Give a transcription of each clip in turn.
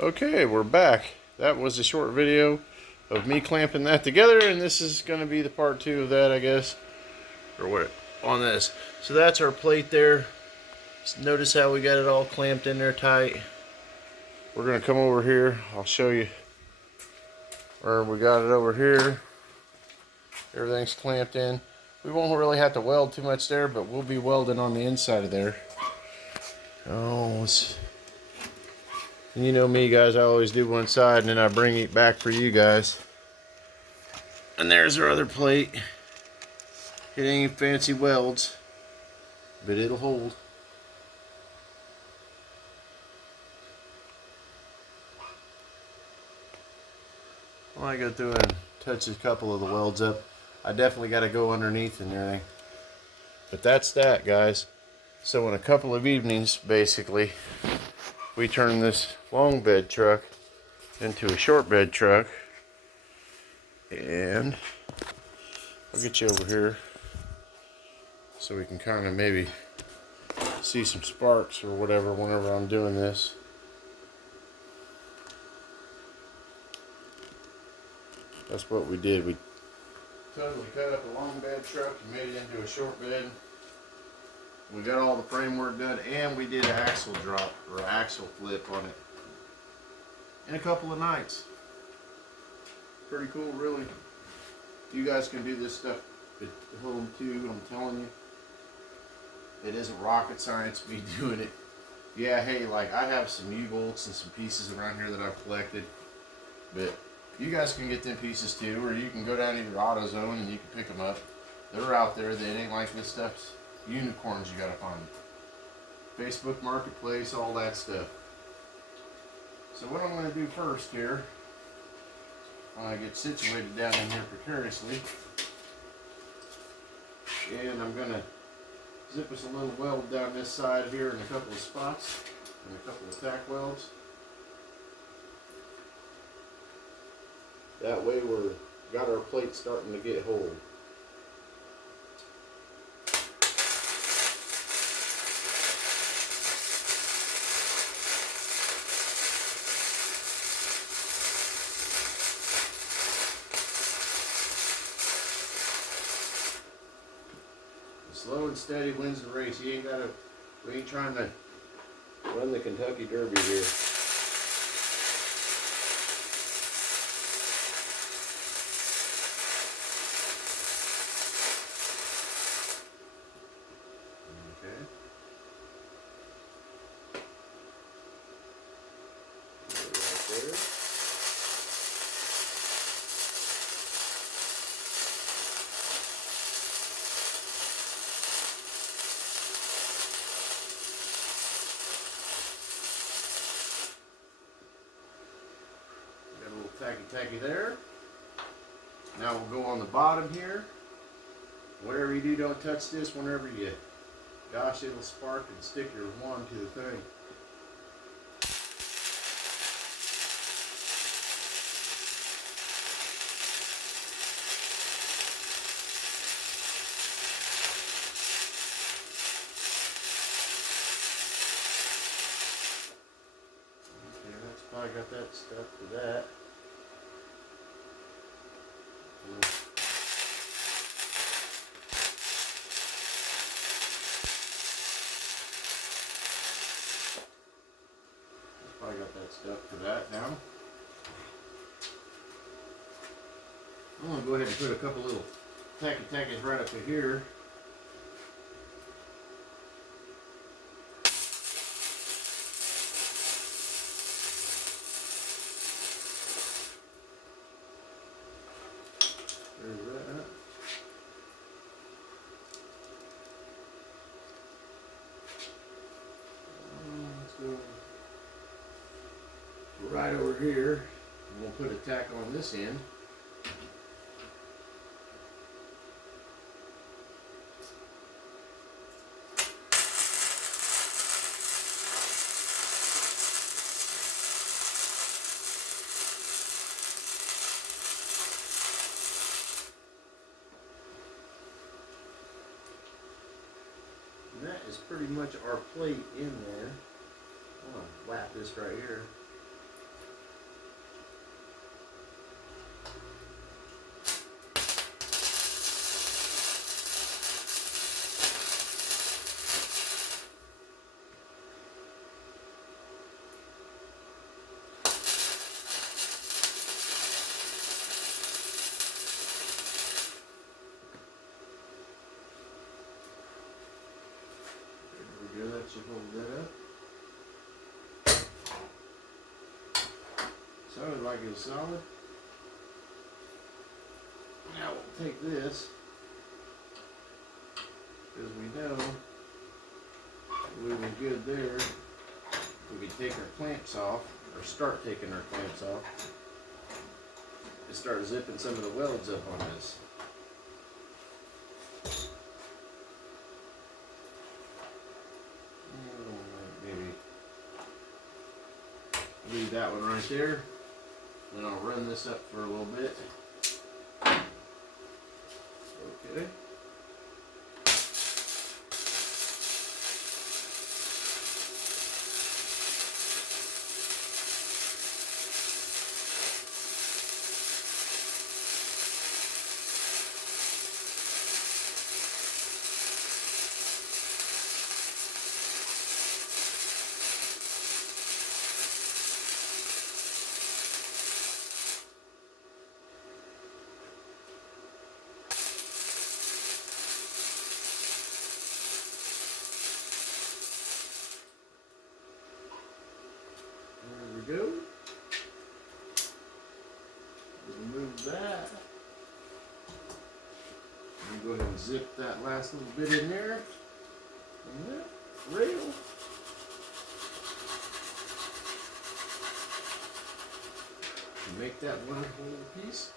Okay, we're back. That was a short video of me clamping that together, and this is going to be the part 2 of that, I guess, or what, on this. So that's our plate there. Just notice how we got it all clamped in there tight. We're going to come over here. I'll show you where we got it over here. Everything's clamped in. We won't really have to weld too much there, but we'll be welding on the inside of there. Oh, and you know me, guys, I always do one side and then I bring it back for you guys. And there's our other plate. It ain't fancy welds, but it'll hold. Well, I go through and touch a couple of the welds up. I definitely got to go underneath and everything. But that's that, guys. So in a couple of evenings, basically, we turn this long bed truck into a short bed truck. And I'll get you over here so we can kind of maybe see some sparks or whatever whenever I'm doing this. That's what we did. We totally cut up a long bed truck and made it into a short bed. We got all the framework done, and we did an axle drop or axle flip on it in a couple of nights. Pretty cool, really. You guys can do this stuff at home too, I'm telling you. It isn't rocket science me doing it. Yeah, hey, like I have some U-bolts and some pieces around here that I've collected, but you guys can get them pieces too, or you can go down to your AutoZone and you can pick them up. They're out there. They ain't like this stuff's unicorns you gotta find. Facebook Marketplace, all that stuff. So what I'm gonna do first here, I get situated down in here precariously, and I'm gonna zip us a little weld down this side here in a couple of spots, and a couple of tack welds. That way we're got our plate starting to get hold. Slow and steady wins the race. We ain't trying to run the Kentucky Derby here. Okay. Right there. Tacky there. Now we'll go on the bottom here. Whatever you do, don't touch this whenever you, gosh, it'll spark and stick your wand to the thing. Okay, that's probably got that stuff for that. Probably got that stuff for that now. I'm going to go ahead and put a couple little tackies right up to here. There's that. Let's go right over here, and we'll put a tack on this end. And that is pretty much our plate in there. I'm going to lap this right here. Sounded like it was solid. Now we'll take this, because we know we were good there. We can take our clamps off, or start taking our clamps off, and start zipping some of the welds up on this. Maybe leave that one right there. Then I'll run this up for a little bit. Okay. There we go. Remove that. And go ahead and zip that last little bit in there. And that rail. And make that one whole piece.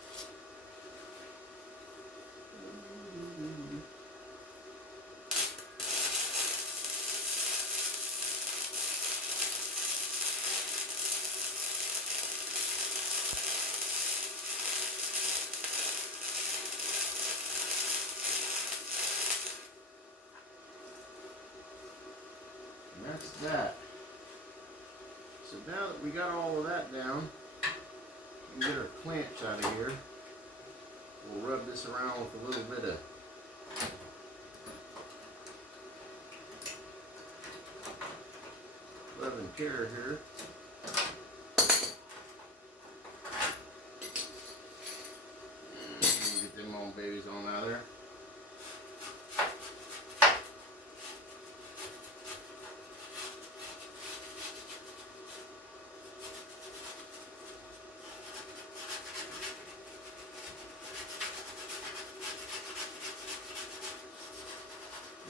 That's that. So now that we got all of that down, we can get our clamps out of here. We'll rub this around with a little bit of love and care here. Get them old babies on out of there.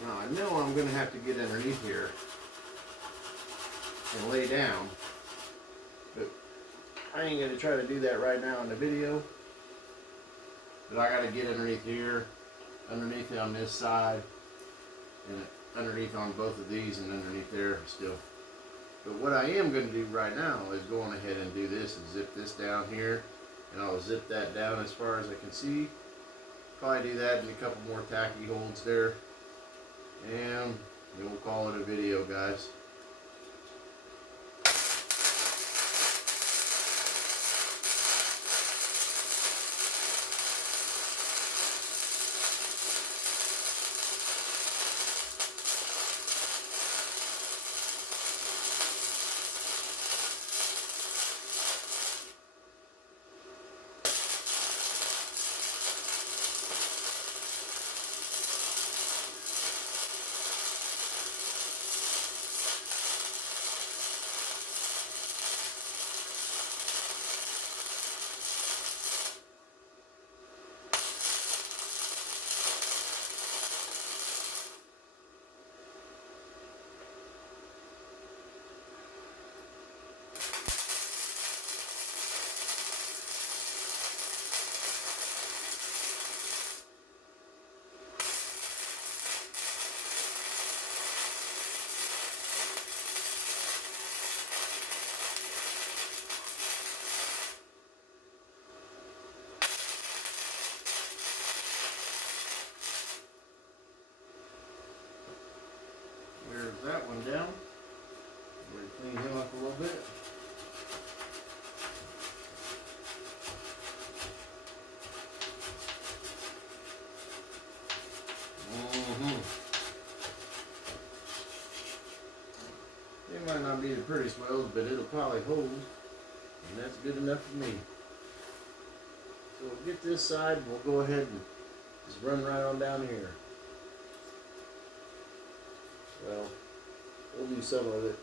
Now I know I'm going to have to get underneath here and lay down, but I ain't going to try to do that right now in the video. But I got to get underneath here, underneath on this side, and underneath on both of these, and underneath there still. But what I am going to do right now is go on ahead and do this and zip this down here, and I'll zip that down as far as I can see. Probably do that and a couple more tacky holds there. And then we'll call it a video, guys. That one down. We're going to clean him up a little bit. It might not be the prettiest welds, but it'll probably hold, and that's good enough for me. So we'll get this side, and we'll go ahead and just run right on down here. Well, we'll do some of it.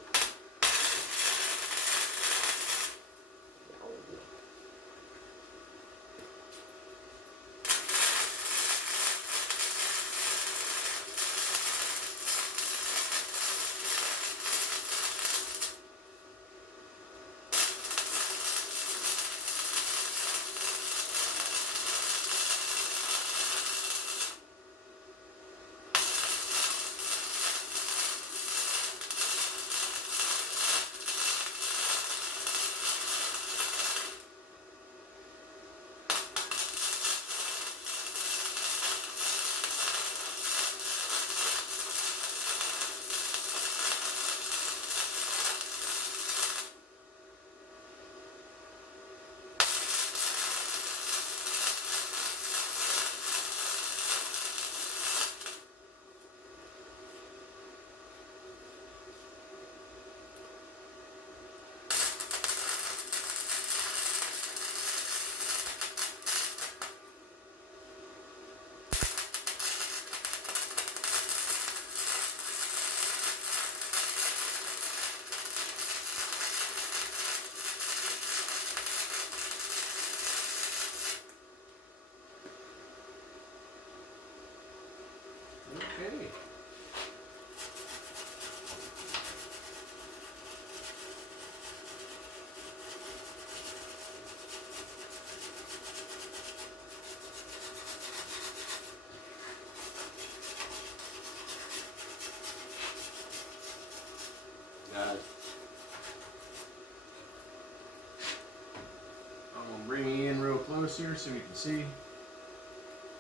here so you can see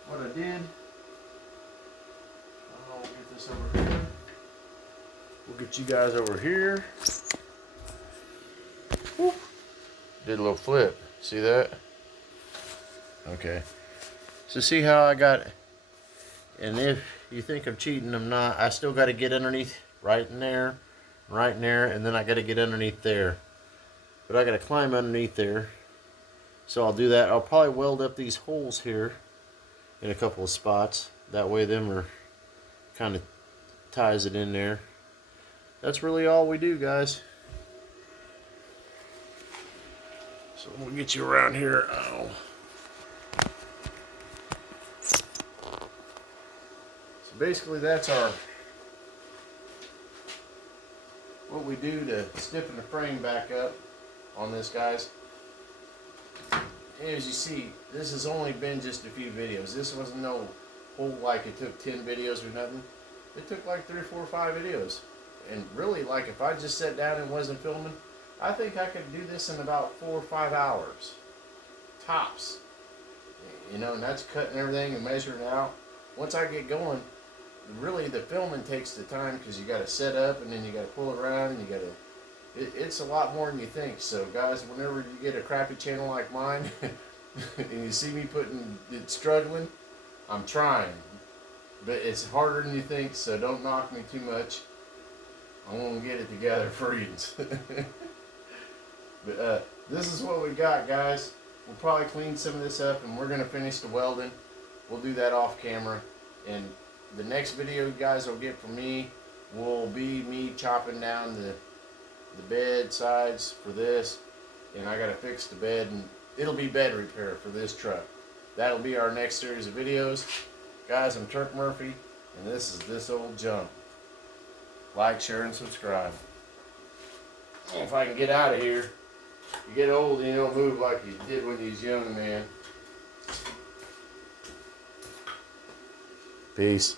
what I did. I'll get this over here. We'll get you guys over here. Woo. Did a little flip. See that? Okay. So see how I got, and if you think I'm cheating, I'm not. I still got to get underneath right in there, and then I got to get underneath there. But I got to climb underneath there. So I'll do that. I'll probably weld up these holes here in a couple of spots. That way them are kind of ties it in there. That's really all we do, guys. So we'll get you around here. Oh. So basically that's what we do to stiffen the frame back up on this, guys. As you see, this has only been just a few videos. This wasn't no whole, like it took 10 videos or nothing. It took like 3, 4, 5 videos. And really, like if I just sat down and wasn't filming, I think I could do this in about 4 or 5 hours. Tops. You know, and that's cutting everything and measuring out. Once I get going, really the filming takes the time because you got to set up and then you got to pull it around and you got to, it's a lot more than you think. So guys, whenever you get a crappy channel like mine and you see me struggling, I'm trying. But it's harder than you think, so don't knock me too much. I'm going to get it together for you. But this is what we got, guys. We'll probably clean some of this up and we're going to finish the welding. We'll do that off camera. And the next video you guys will get from me will be me chopping down the bed sides for this, and I gotta fix the bed, and it'll be bed repair for this truck. That'll be our next series of videos. Guys, I'm Turk Murphy, and this is This Old Junk. Like, share, and subscribe. If I can get out of here. You get old and you don't move like you did when you was young, man. Peace.